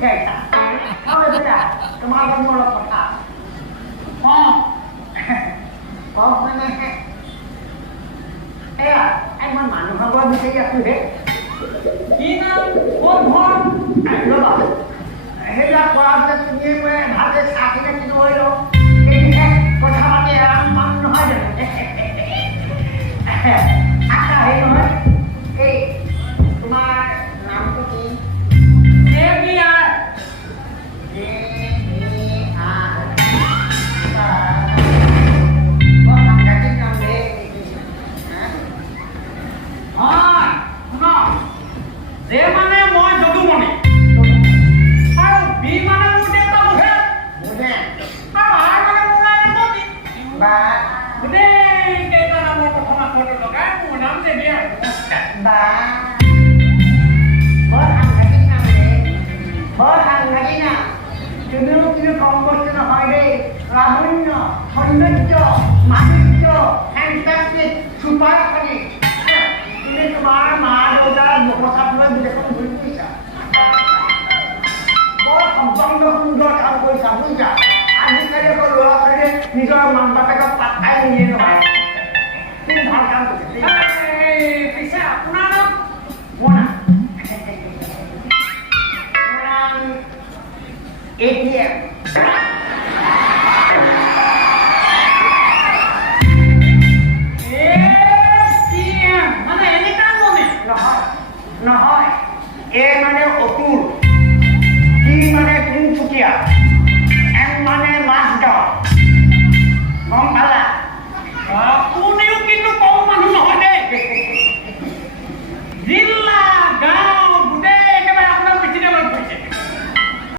পঠিয়াইছা তোমাৰ লগত মোৰ অলপ কথা কওক মানে এয়া মই মানুহৰ ঘৰ বিচাৰি আছো হে কি নাম ক'ত ঘৰ ৰ'বা সেইবিলাক কৰা যে তুমি মই ভালকে চাহখিনি কিনো হৈ লওঁ কথা পাতি আৰাম পাম নহয় জানো আচ্ছা হেৰি নহয় এই তোমাৰ নামটো কি লাবণ্য সৌন্দৰ্য মাধুৰ্য ফেণ্টাষ্টিক ছুপাৰ ফনিক তুমি তোমাৰ মা দেউতাৰ মুখচাপলৈ গোটেইখন ঘূৰি ফুৰিছা বৰ সম্পন্ন সুন্দৰ কাম কৰিছা বুজিছা আজিকালি আকৌ ল'ৰা ছোৱালীয়ে নিজৰ মাক বাপেকক পাত্তাই নিয়ে নহয় তুমি ভাল কাম কৰিছা পিছে আপোনাৰ নাম মোৰ নাম ATM নহয় এই মানে